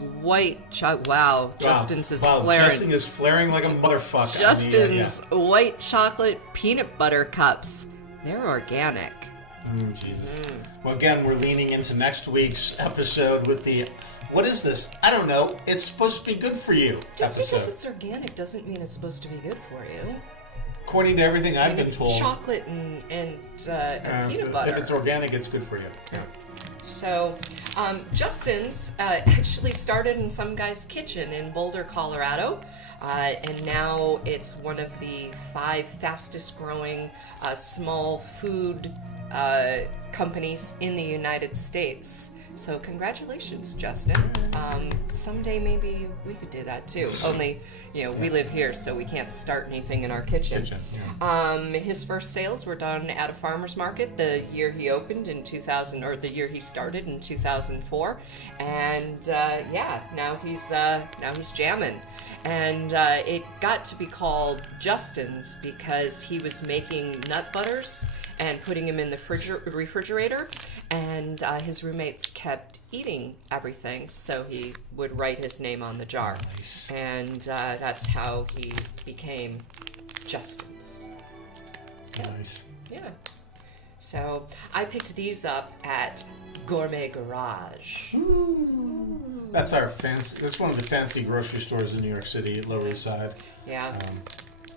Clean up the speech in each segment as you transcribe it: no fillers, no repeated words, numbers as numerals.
white chocolate. Wow, Justin's is flaring. Justin is flaring like a motherfucker. Justin's white chocolate peanut butter cups. They're organic. Jesus. Well, again, we're leaning into next week's episode with the, what is this? I don't know. It's supposed to be good for you. Just because it's organic doesn't mean it's supposed to be good for you. According to everything I've been told. It's chocolate and peanut butter. If it's organic, it's good for you. Yeah. So, Justin's actually started in some guy's kitchen in Boulder, Colorado, and now it's one of the 5 fastest growing small food companies in the United States. So congratulations, Justin. Someday maybe we could do that too. Only, we live here, so we can't start anything in our kitchen. His first sales were done at a farmer's market the year he opened in 2000, or the year he started in 2004. And now he's jamming. And it got to be called Justin's because he was making nut butters and putting them in the refrigerator, and his roommates kept eating everything, so he would write his name on the jar. Nice. And that's how he became Justin's. Nice. Yeah. So I picked these up at Gourmet Garage. Ooh. That's our fancy. That's one of the fancy grocery stores in New York City, Lower East Side. Yeah.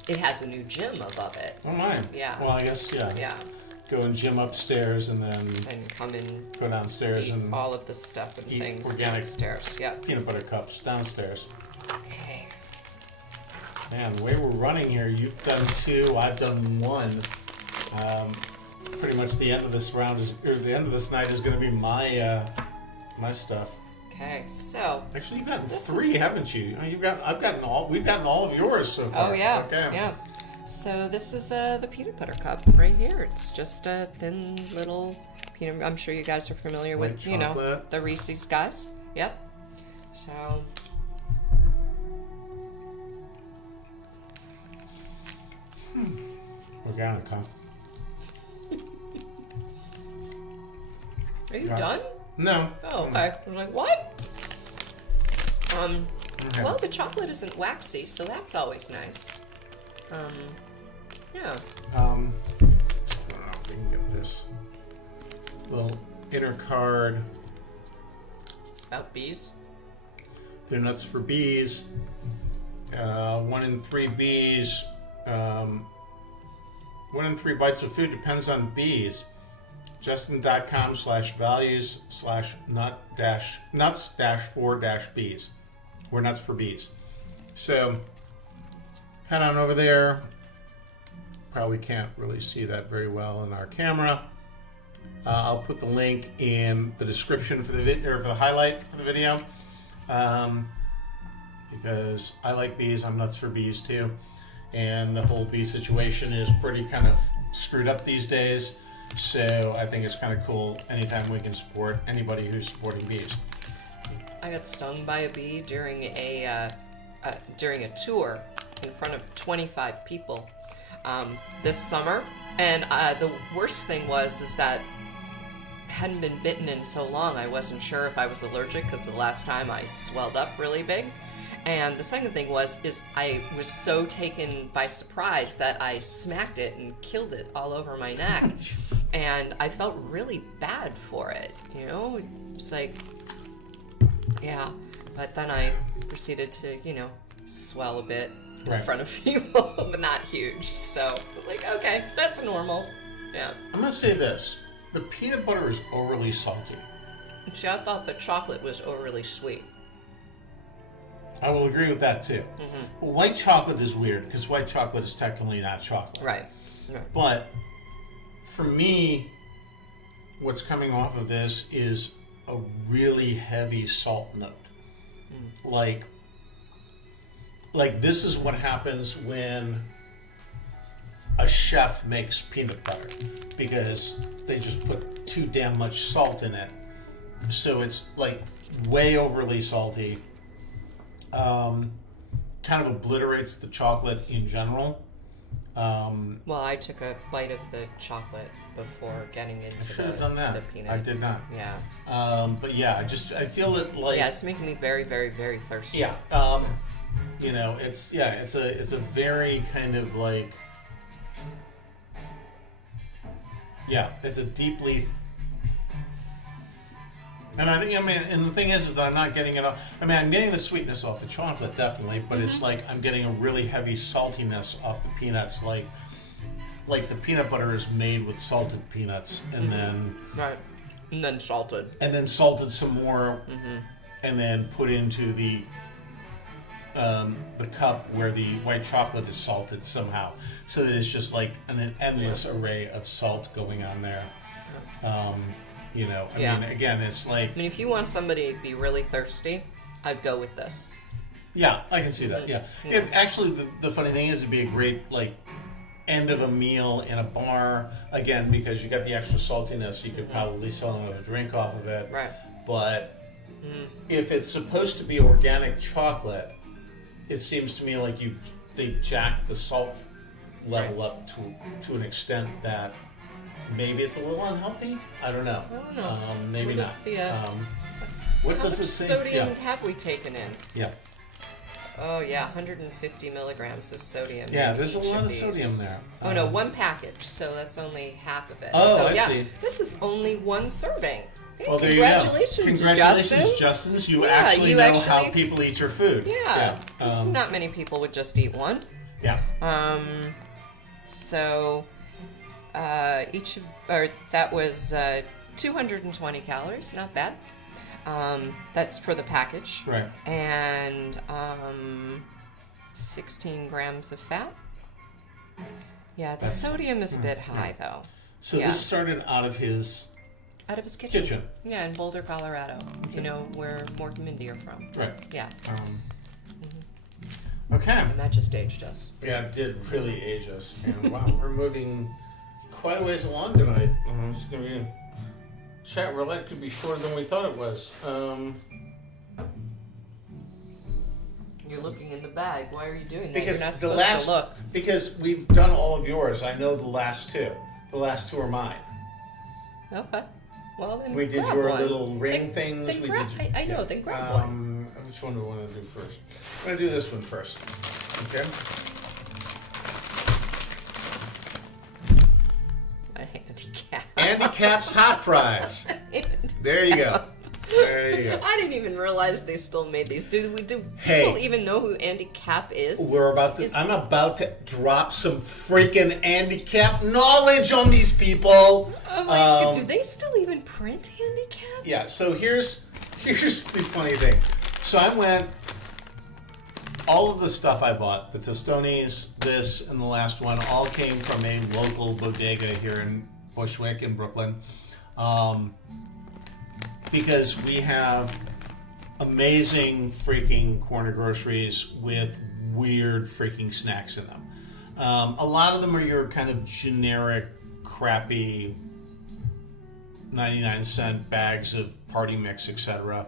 It has a new gym above it. Oh, mine. Yeah. Well, I guess Yeah. Go and gym upstairs and then come in. Go downstairs eat and all of the stuff and things organic downstairs. Yeah. Peanut butter cups downstairs. Okay. Man, the way we're running here, you've done 2, I've done 1. Pretty much the end of this round the end of this night is going to be my my stuff. Okay, so actually you've gotten 3, haven't you? We've gotten all of yours so far. Oh yeah, okay. Yeah. So this is the peanut butter cup right here. It's just a thin little peanut. I'm sure you guys are familiar with the Reese's guys. Yep. So. Organic, huh? Are you done? No. Oh, okay. I was like, what? Okay. Well, the chocolate isn't waxy, so that's always nice. Yeah. I don't know if we can get this little inner card. About bees? They're nuts for bees. 1 in 3 bees. 1 in 3 bites of food depends on bees. Justin.com/values/nuts-4-bees. We're nuts for bees. So head on over there. Probably can't really see that very well in our camera. I'll put the link in the description for the video, or for the highlight for the video, because I like bees. I'm nuts for bees too, and the whole bee situation is pretty kind of screwed up these days. So I think it's kind of cool anytime we can support anybody who's supporting bees. I got stung by a bee during a tour in front of 25 people this summer, and the worst thing is that I hadn't been bitten in so long. I wasn't sure if I was allergic because the last time I swelled up really big. And the second thing is I was so taken by surprise that I smacked it and killed it all over my neck. And I felt really bad for it, It's like, yeah. But then I proceeded to, swell a bit in front of people, but not huge. So I was like, okay, that's normal. Yeah. I'm going to say this. The peanut butter is overly salty. See, I thought the chocolate was overly sweet. I will agree with that too. Mm-hmm. White chocolate is weird because white chocolate is technically not chocolate. Right. But for me, what's coming off of this is a really heavy salt note. Like this is what happens when a chef makes peanut butter, because they just put too damn much salt in it. So it's like way overly salty. Kind of obliterates the chocolate in general. Well, I took a bite of the chocolate before getting into should have done that. the peanut. I did not. Yeah. But yeah, I feel it like. Yeah, it's making me very, very, very thirsty. Yeah. You know, it's a very kind of like. Yeah, it's a deeply. And I think, and the thing is that I'm not getting it off. I mean, I'm getting the sweetness off the chocolate, definitely, but it's like I'm getting a really heavy saltiness off the peanuts, like the peanut butter is made with salted peanuts, and then Right. And then salted. and then salted some more, and then put into the cup where the white chocolate is salted somehow, so that it's just like an endless array of salt going on there. You know, I mean, again, it's like... I mean, if you want somebody to be really thirsty, I'd go with this. Yeah, I can see that, yeah. And actually, the funny thing is, it'd be a great, like, end of a meal in a bar, again, because you got the extra saltiness, you could probably sell another drink off of it. Right. But if it's supposed to be organic chocolate, it seems to me like they've jacked the salt level up to an extent that... Maybe it's a little unhealthy. I don't know. Maybe not. What does it say? How much sodium have we taken in? Yeah. Oh yeah, 150 milligrams of sodium. Yeah, in there's a each lot of these. sodium there. Oh no, one package, so that's only half of it. Oh, so, I see. This is only one serving. Hey, Well, there congratulations, you go. Congratulations, Justin. Justin. You actually know how people eat your food. Yeah. Not many people would just eat one. Yeah. So. That was 220 calories, not bad. That's for the package. Right. And 16 grams of fat. Yeah, the sodium is a bit high, though. So this started out of his kitchen. Yeah, in Boulder, Colorado. Okay. You know, where Mort and Mindy are from. Right. Yeah. Okay. And that just aged us. Yeah, it did really age us. And wow, we're moving quite a ways along tonight. It's going to be chat roulette could be shorter than we thought it was. You're looking in the bag. Why are you doing that? Because You're not supposed to look. Because we've done all of yours. I know the last two. The last two are mine. Okay. Well, then We did grab your one. little ring things. Then I know. Then grab one. Which one do I want to do first? I'm going to do this one first. Okay. A handicap. Andy Cap's hot fries. There you go. There you go. I didn't even realize they still made these. Do Hey. people even know who Andy Cap is? I'm about to drop some freaking Andy Cap knowledge on these people. Oh my God, do they still even print Andy Cap? Yeah, so here's the funny thing. So I went, all of the stuff I bought, the Tostones, this, and the last one, all came from a local bodega here in Bushwick in Brooklyn. Because we have amazing freaking corner groceries with weird freaking snacks in them. A lot of them are your kind of generic, crappy 99-cent bags of party mix, etc.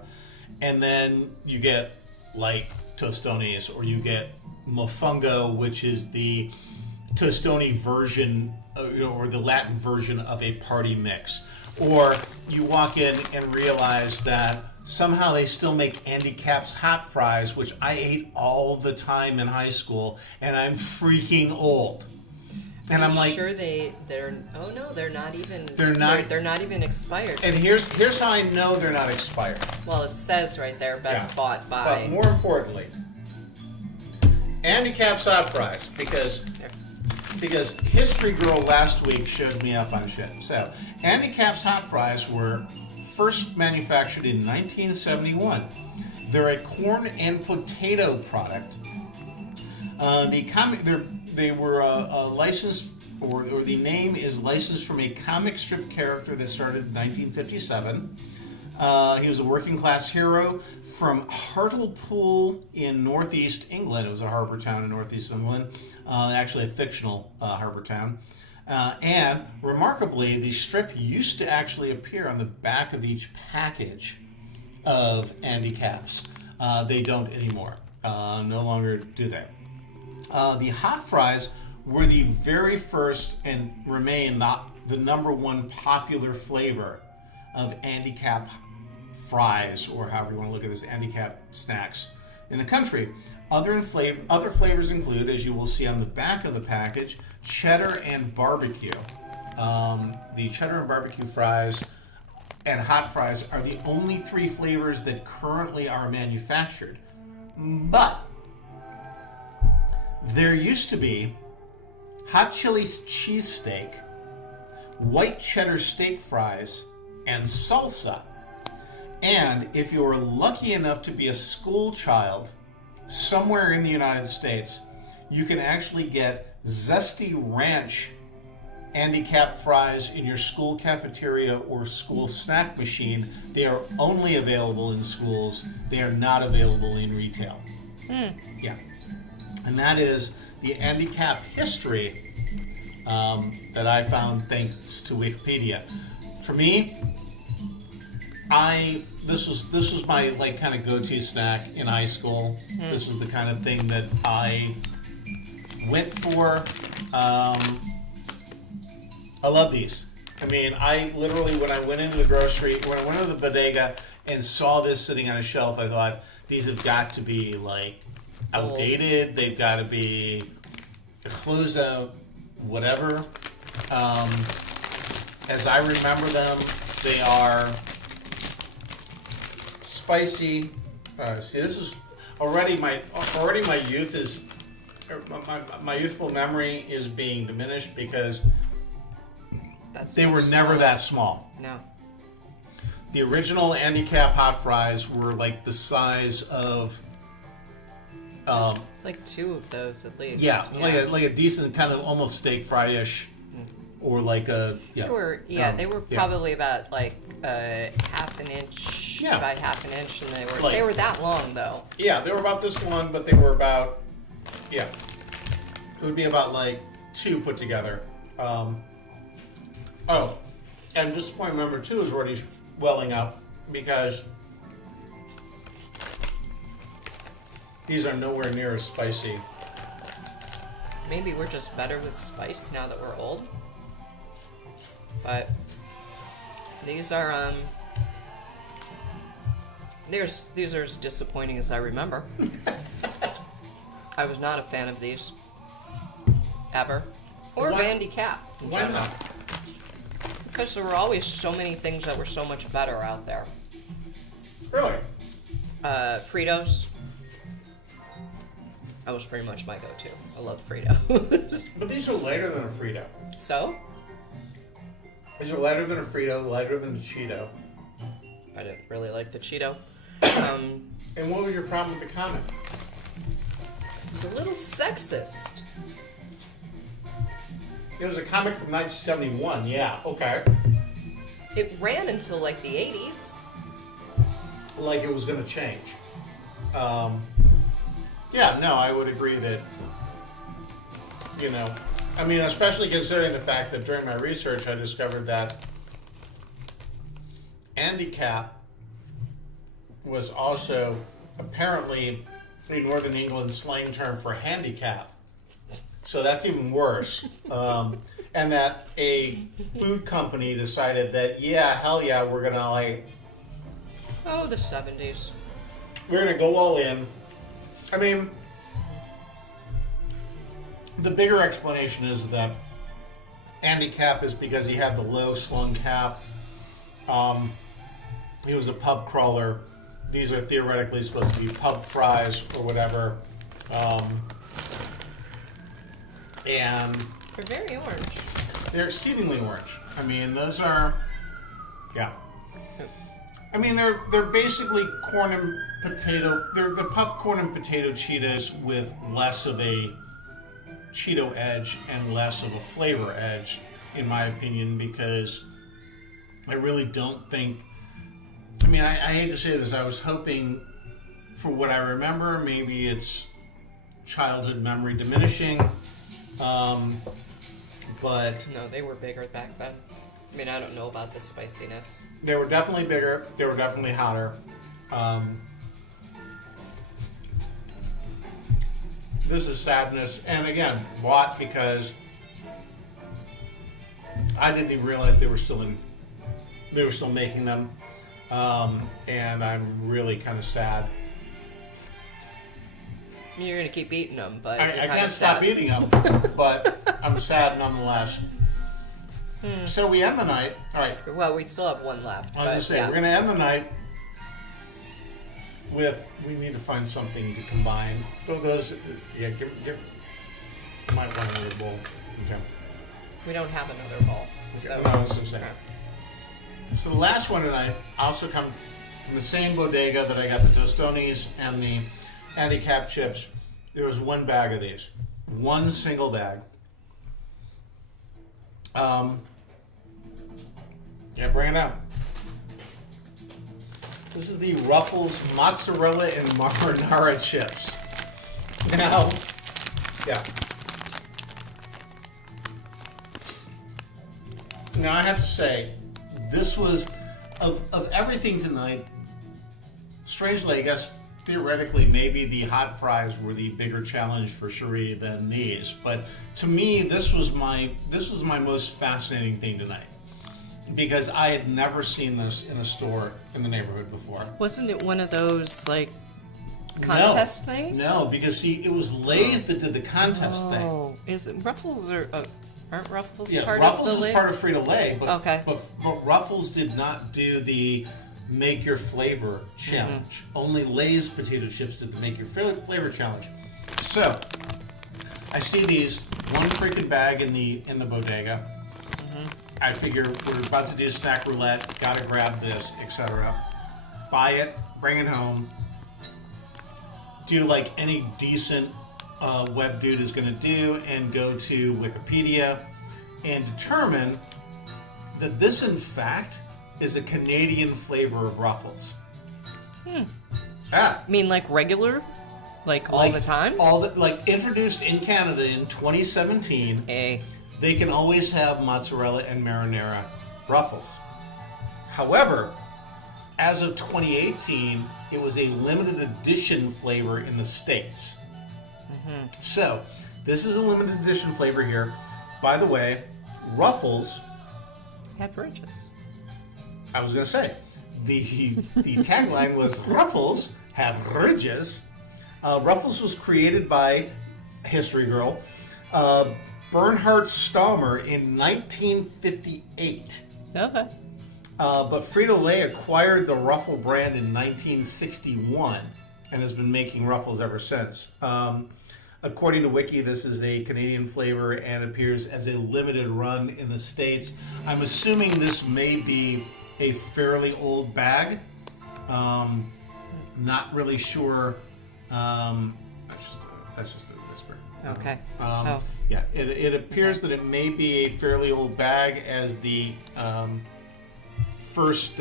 And then you get like Tostones, or you get Mofongo, which is the Tostone version, or the Latin version of a party mix. Or you walk in and realize that somehow they still make Andy Cap's hot fries, which I ate all the time in high school, and I'm freaking old. And I'm like, sure they're not even they're not even expired. And here's how I know they're not expired. Well, it says right there, best bought by. But more importantly, Andy Cap's hot fries, because History Girl last week showed me up on shit. So Andy Cap's hot fries were first manufactured in 1971. They're a corn and potato product. They were licensed, or the name is licensed from a comic strip character that started in 1957. He was a working class hero from Hartlepool in northeast England. It was a harbour town in northeast England, actually a fictional harbour town. And remarkably, the strip used to actually appear on the back of each package of Andy Caps. They don't anymore. No longer do they. The hot fries were the very first and remain the number one popular flavor of handicap fries, or however you want to look at this, handicap snacks in the country. Other flavors include, as you will see on the back of the package, cheddar and barbecue. The cheddar and barbecue fries and hot fries are the only 3 flavors that currently are manufactured. But there used to be hot chili cheesesteak, white cheddar steak fries, and salsa. And if you were lucky enough to be a school child somewhere in the United States, you can actually get zesty ranch handicap fries in your school cafeteria or school snack machine. They are only available in schools. They are not available in retail. Yeah. And that is the handicap history that I found thanks to Wikipedia. For me, this was my like kind of go-to snack in high school. This was the kind of thing that I went for. I love these. I mean, I literally, when I went into the bodega and saw this sitting on a shelf, I thought, these have got to be like outdated. They've got to be close out, whatever. As I remember them, they are spicy. See, this is already my youth is my youthful memory is being diminished because they were never that small. No. The original handicap hot fries were like the size of like 2 of those at least. Yeah. Like a decent kind of almost steak fry-ish, or like a They were probably about like half an inch by half an inch, and they were that long though. Yeah, they were about this long, but they were about it would be about like 2 put together. And just point number 2 is already welling up because these are nowhere near as spicy. Maybe we're just better with spice now that we're old. But these are these are as disappointing as I remember. I was not a fan of these ever, or handicap. Why not? Because there were always so many things that were so much better out there. Really? Fritos. That was pretty much my go-to. I love Fritos. But these are lighter than a Frito. So? These are lighter than a Frito, lighter than a Cheeto. I didn't really like the Cheeto. And what was your problem with the comment? It's a little sexist. It was a comic from 1971, yeah, okay. It ran until like the 80s. Like it was going to change. Yeah, no, I would agree that, I mean, especially considering the fact that during my research I discovered that handicap was also apparently a Northern England slang term for handicap. So that's even worse. And that a food company decided that, hell yeah, we're going to like... Oh, the 70s. We're going to go all in. I mean, the bigger explanation is that handicap is because he had the low slung cap. He was a pub crawler. These are theoretically supposed to be pub fries or whatever. And they're very orange. They're exceedingly orange. I mean, those are, I mean, they're basically corn and potato. They're puffed corn and potato Cheetos with less of a Cheeto edge and less of a flavor edge, in my opinion, because I really don't think. I mean, I hate to say this. I was hoping, for what I remember, maybe it's childhood memory diminishing. But no, they were bigger back then. I mean, I don't know about the spiciness. They were definitely bigger. They were definitely hotter. this is sadness. And again, bought because I didn't even realize they were still making them. And I'm really kind of sad. You're gonna keep eating them, but I can't stop eating them, but I'm sad nonetheless. So we end the night. All right. Well, we still have one left. I was going to say, we're going to end the night with, we need to find something to combine. Throw those, yeah, might want another bowl. Okay. We don't have another bowl. So. No, that's what I'm saying. So the last one tonight also comes from the same bodega that I got the Tostones and the handicap chips. There was one bag of these. One single bag. Yeah, bring it out. This is the Ruffles mozzarella and marinara chips. Now, yeah. Now I have to say, this was of everything tonight. Strangely, I guess theoretically, maybe the hot fries were the bigger challenge for Cherie than these. But to me, this was my most fascinating thing tonight, because I had never seen this in a store in the neighborhood before. Wasn't it one of those like contest things? No, because see, it was Lay's that did the contest thing. Oh, is it Ruffles or aren't Ruffles Ruffles part of the is Lay? part of Frito-Lay, but, okay. but Ruffles did not do the Make Your Flavor challenge. Only Lay's potato chips did the Make Your Flavor challenge. So I see these, one freaking bag in the bodega. I figure we're about to do snack roulette, gotta grab this, etc. Buy it, bring it home, do like any decent web dude is gonna do, and go to Wikipedia and determine that this in fact is a Canadian flavor of Ruffles. I mean, like regular? Like all the time? Like introduced in Canada in 2017. Hey. They can always have mozzarella and marinara Ruffles. However, as of 2018, it was a limited edition flavor in the States. So, this is a limited edition flavor here. By the way, Ruffles Have ridges. I was going to say, the tagline was Ruffles have ridges. Ruffles was created by History Girl, Bernhard Stahmer in 1958. Okay. But Frito-Lay acquired the Ruffle brand in 1961 and has been making Ruffles ever since. According to Wiki, this is a Canadian flavor and appears as a limited run in the States. I'm assuming this may be a fairly old bag. Not really sure. That's just a whisper. Okay. Yeah, it appears that it may be a fairly old bag, as the first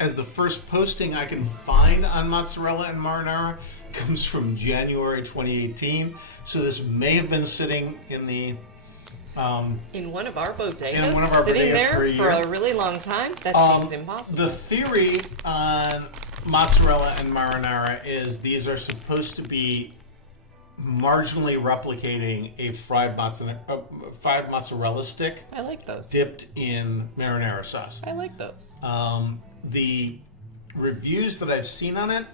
as the first posting I can find on mozzarella and marinara comes from January 2018. So this may have been sitting in the in one of our bodegas, bodegas sitting there for a a really long time. That seems impossible. The theory on mozzarella and marinara is these are supposed to be marginally replicating a fried mozzarella stick. I like those. Dipped in marinara sauce. I like those. The reviews that I've seen on it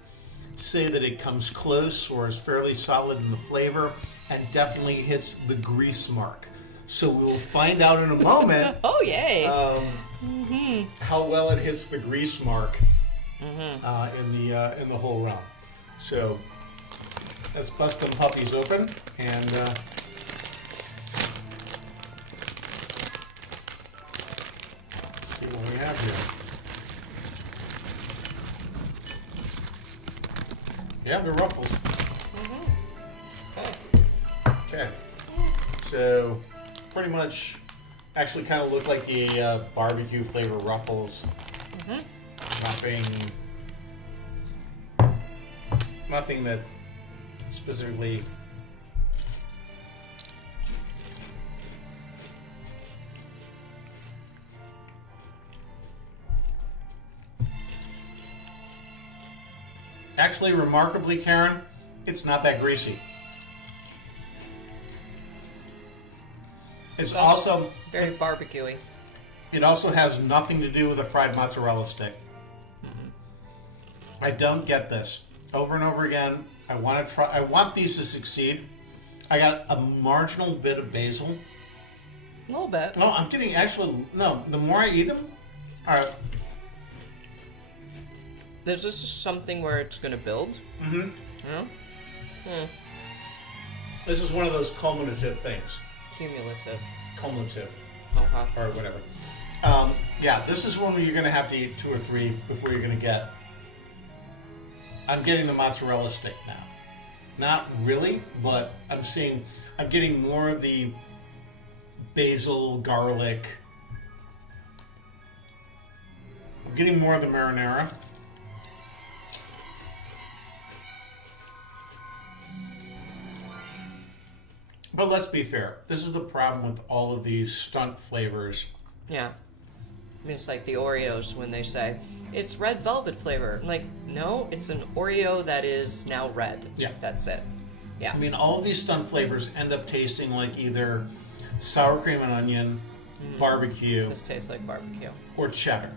say that it comes close or is fairly solid in the flavor and definitely hits the grease mark. So we'll find out in a moment. Oh, yay. How well it hits the grease mark in the whole realm. So let's bust them puppies open and see what we have here. Yeah, they're Ruffles. Okay. So pretty much actually kind of look like a barbecue flavor Ruffles. Nothing that specifically Actually, remarkably, Karen, it's not that greasy. It's also very barbecuey. It also has nothing to do with a fried mozzarella stick. I don't get this. Over and over again, I want these to succeed. I got a marginal bit of basil. A little bit. No, I'm getting the more I eat them, Is this something where it's going to build? Mm-hmm. Yeah? This is one of those cumulative things. Cumulative. Cumulative. Okay. Or whatever. Yeah, this is one where you're going to have to eat 2 or 3 before you're going to get... I'm getting the mozzarella stick now. Not really, but I'm getting more of the basil, garlic. I'm getting more of the marinara. But let's be fair. This is the problem with all of these stunt flavors. Yeah. I mean, it's like the Oreos when they say, it's red velvet flavor. I'm like, no, it's an Oreo that is now red. Yeah. That's it. Yeah. I mean, all of these stunt flavors end up tasting like either sour cream and onion, barbecue, This tastes like barbecue. or cheddar.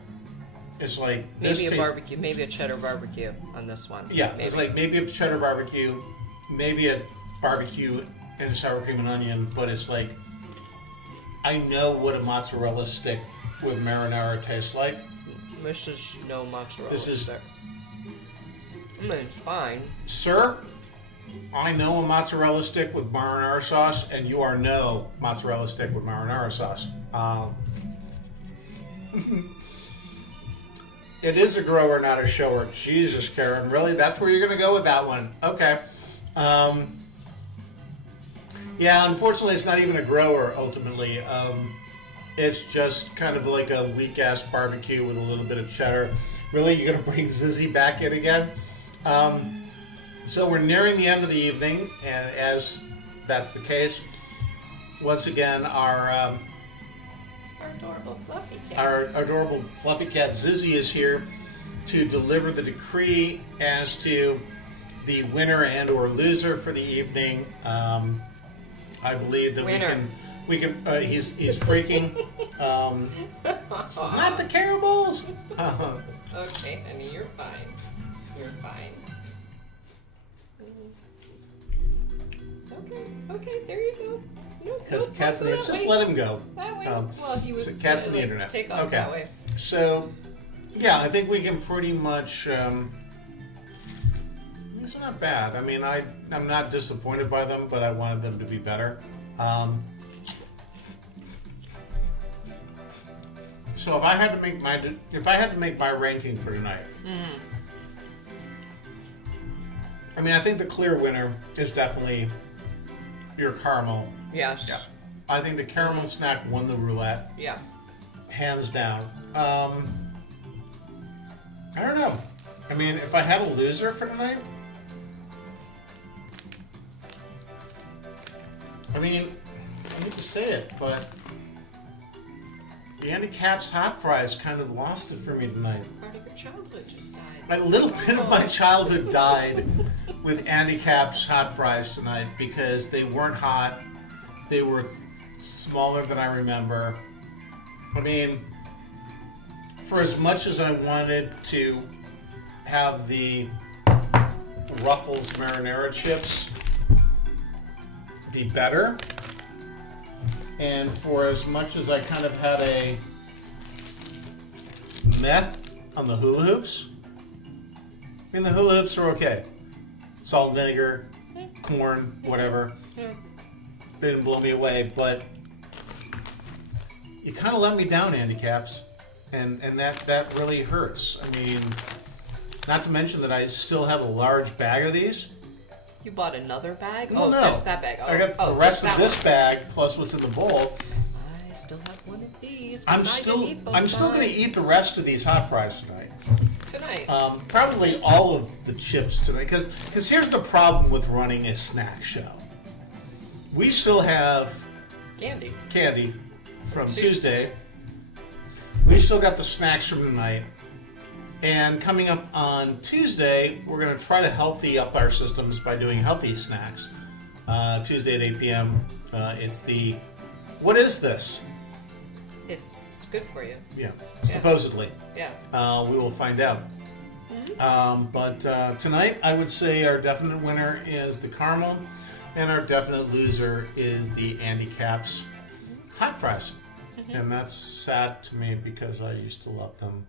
It's like... Maybe a barbecue, maybe a cheddar barbecue on this one. Yeah, maybe. it's like maybe a cheddar barbecue, maybe a barbecue and sour cream and onion, but it's like... I know what a mozzarella stick with marinara tastes like. This is no mozzarella This is- stick. I mean, it's fine. Sir, I know a mozzarella stick with marinara sauce, and you are no mozzarella stick with marinara sauce. It is a grower, not a shower. Jesus, Karen, really? That's where you're going to go with that one? Okay. Yeah, unfortunately, it's not even a grower, ultimately. It's just kind of like a weak-ass barbecue with a little bit of cheddar. Really, you're going to bring Zizzy back in again? So we're nearing the end of the evening, and as that's the case, once again, our adorable fluffy cat. our adorable fluffy cat Zizzy is here to deliver the decree as to the winner and or loser for the evening. I believe that Winner. we can. He's freaking. It's not the Carables. Okay, honey, you're fine. You're fine. Okay, there you go. Because Nope, cats, don't go that just way. let him go. That way. Um, He was so cats on the like, internet. Take off Okay. that way. So, yeah, I think we can pretty much. These are not bad. I mean, I'm not disappointed by them, but I wanted them to be better. So if I had to make my ranking for tonight, I mean, I think the clear winner is definitely your caramel. Yes. Yeah. I think the caramel snack won the roulette, Yeah. hands down. I don't know. I mean, if I had a loser for tonight, I mean, I hate to say it, but the Andy Capp's hot fries kind of lost it for me tonight. Part of your childhood just died. A little bit of my childhood died with Andy Capp's hot fries tonight because they weren't hot. They were smaller than I remember. I mean, for as much as I wanted to have the Ruffles marinara chips be better, and for as much as I kind of had a meh on the hula hoops, I mean, the hula hoops are okay. Salt and vinegar, corn, whatever. They didn't blow me away, but you kind of let me down, Andy Caps, and that really hurts. I mean, not to mention that I still have a large bag of these. You bought another bag? Well, oh, no. just that bag. Oh, I got the rest just of that this bag plus what's in the bowl. one. I still have one of these. 'Cause I didn't eat both I'm still mine going to eat the rest of these hot fries tonight. tonight. Probably all of the chips tonight, because here's the problem with running a snack show. We still have candy from Tuesday. We still got the snacks from tonight. And coming up on Tuesday, we're going to try to healthy up our systems by doing healthy snacks. Tuesday at 8 p.m. It's the what is this? It's good for you. Yeah, supposedly. Yeah. We will find out. But tonight, I would say our definite winner is the caramel, and our definite loser is the Andy Caps hot fries. And that's sad to me because I used to love them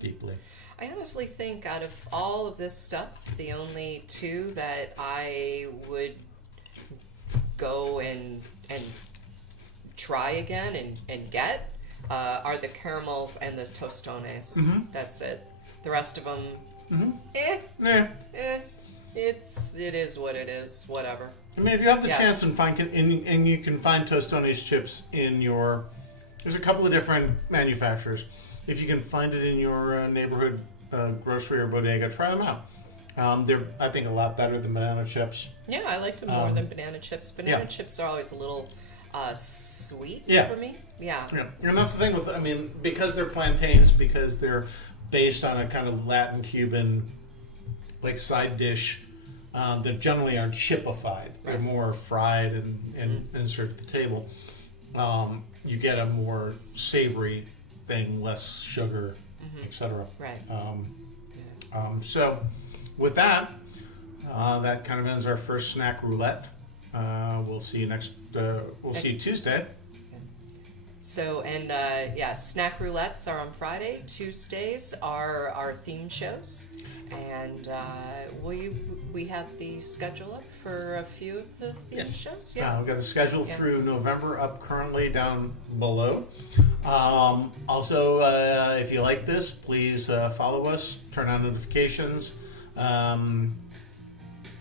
deeply. I honestly think out of all of this stuff, the only two that I would go and try again and get are the caramels and the tostones. That's it. The rest of them, it is what it is. Whatever. I mean, if you have the chance and and you can find Tostones chips in your, there's a couple of different manufacturers. If you can find it in your neighborhood grocery or bodega, try them out. They're, I think, a lot better than banana chips. Yeah, I liked them more than banana chips. Banana chips are always a little sweet for me. Yeah. And that's the thing with, I mean, because they're plantains, because they're based on a kind of Latin Cuban like side dish, that generally aren't chipified. They're more fried and served at the table. You get a more savory thing, less sugar, etc. Right. So with that, that kind of ends our first snack roulette. We'll see you see you Tuesday. So, and snack roulettes are on Friday. Tuesdays are our theme shows. And we have the schedule up for a few of the theme shows? Yeah. We've got the schedule through November up currently down below. Also, if you like this, please follow us, turn on notifications.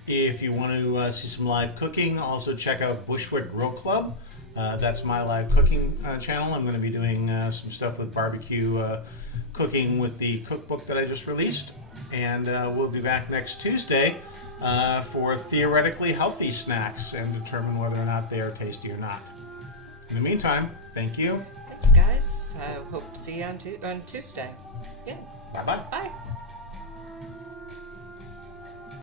If you want to see some live cooking, also check out Bushwick Grill Club. That's my live cooking channel. I'm going to be doing some stuff with barbecue cooking with the cookbook that I just released. And we'll be back next Tuesday for theoretically healthy snacks and determine whether or not they are tasty or not. In the meantime, thank you. Thanks, guys. Hope to see you on Tuesday. Yeah. Bye-bye. Bye.